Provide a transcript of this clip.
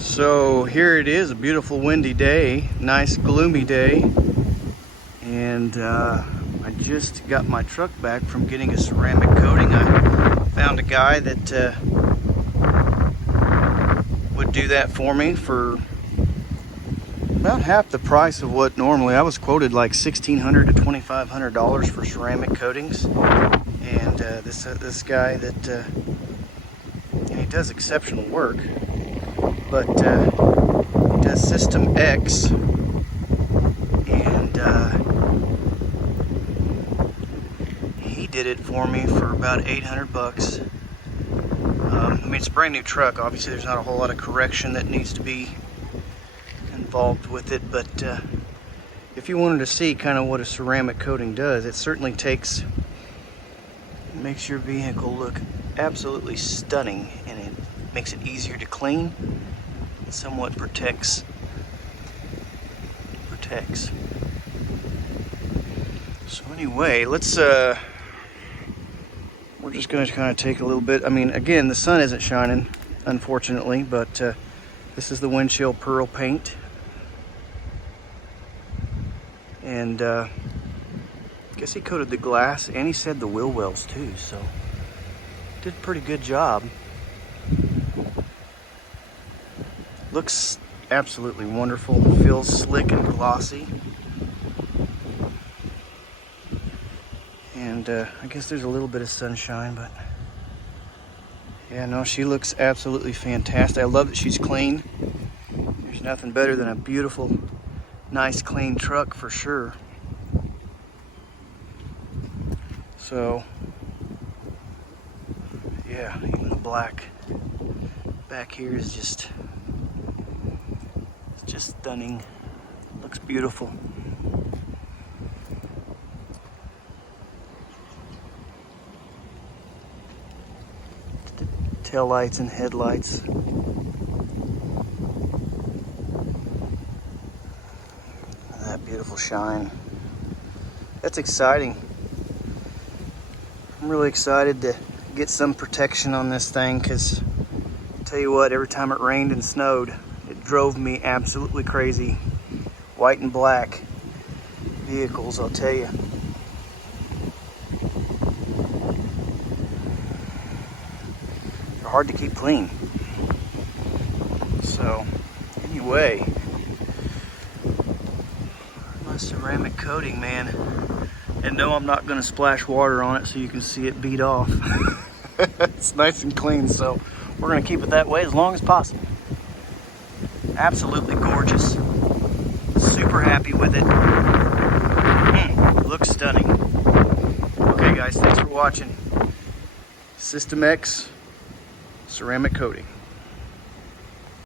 So here it is, a beautiful windy day, nice gloomy day, and I just got my truck back from getting a ceramic coating. I found a guy that would do that for me for about half the price of what normally. I was quoted like $1,600 to $2,500 for ceramic coatings, and this guy that he does exceptional work, but he does SystemX, and he did it for me for about 800 bucks. I mean, it's a brand new truck. Obviously there's not a whole lot of correction that needs to be involved with it, but if you wanted to see kind of what a ceramic coating does, it certainly makes your vehicle look absolutely stunning, and it makes it easier to clean. It somewhat protects. So anyway, let's we're just going to kind of take a little bit. I mean, again, the sun isn't shining, unfortunately, but this is the Wind Chill Pearl paint, and I guess he coated the glass, and he said the wheel wells too, so did a pretty good job. Looks absolutely wonderful. Feels slick and glossy. And I guess there's a little bit of sunshine, but yeah, no, she looks absolutely fantastic. I love that she's clean. There's nothing better than a beautiful, nice, clean truck for sure. So yeah, even the black back here is just stunning. Looks beautiful. The tail lights and headlights. That beautiful shine. That's exciting. I'm really excited to get some protection on this thing, because I'll tell you what, every time it rained and snowed, it drove me absolutely crazy. White and black vehicles, I'll tell you. They're hard to keep clean. So, anyway, my ceramic coating, man. And no, I'm not going to splash water on it so you can see it beat off. It's nice and clean, so we're going to keep it that way as long as possible. Absolutely gorgeous. Super happy with it. Looks stunning. Okay guys, thanks for watching. SystemX ceramic coating.